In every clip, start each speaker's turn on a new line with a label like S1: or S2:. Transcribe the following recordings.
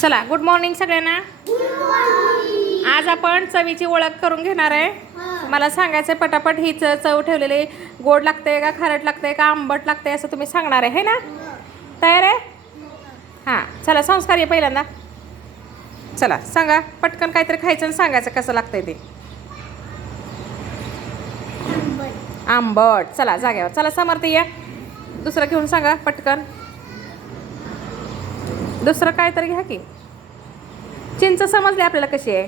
S1: चला good morning सगळ्यांना. आज आपण चवीची ओळख करून घेणार आहे. मला सांगायचं आहे पटापट ही च चव ठेवलेली. गोड लागते का खारट लागते का आंबट लागते असं तुम्ही सांगणार आहे ना? तयार आहे? हां चला संस्कार ये पहिल्यांदा. चला सांगा पटकन काहीतरी खायचं आणि सांगायचं कसं लागतंय ते. आंबट. चला जाग्यावर चला समर्थ या. दुसरं घेऊन सांगा पटकन. दुसरं काय तरी घ्या की. चिंच समजली आपल्याला कशी आहे?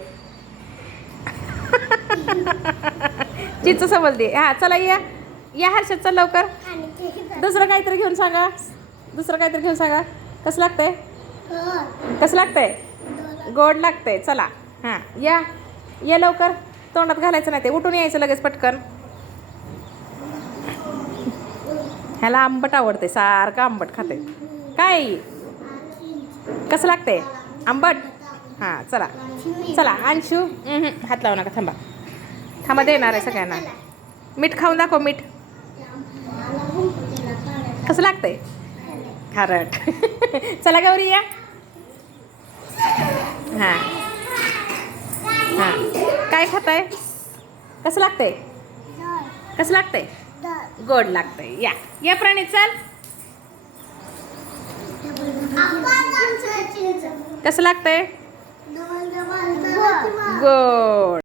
S1: चिंच समजली. हा चला या. या हर्षद चल लवकर. दुसरं काहीतरी घेऊन सांगा. दुसरं काहीतरी घेऊन सांगा. कसं लागतंय? कसं लागतंय? गोड लागतंय. चला. हां या. या लवकर. तोंडात घालायचं नाही ते. उठून यायचं लगेच पटकन. ह्याला आंबट आवडते सारखं आंबट खाते. काय? कसं लागते आंबट? हां चला. चला अंशू. हात लावू नका थांबा. थांबा देणार आहे सगळ्यांना. मीठ खाऊन दाखव मीठ. कसं लागतंय? खारट. चला गौरी या. हां. हां. काय खाताय? कसं लागतंय? कसं लागतंय? गोड लागतंय. या. या प्राणी चल. कसं लागतंय? गोड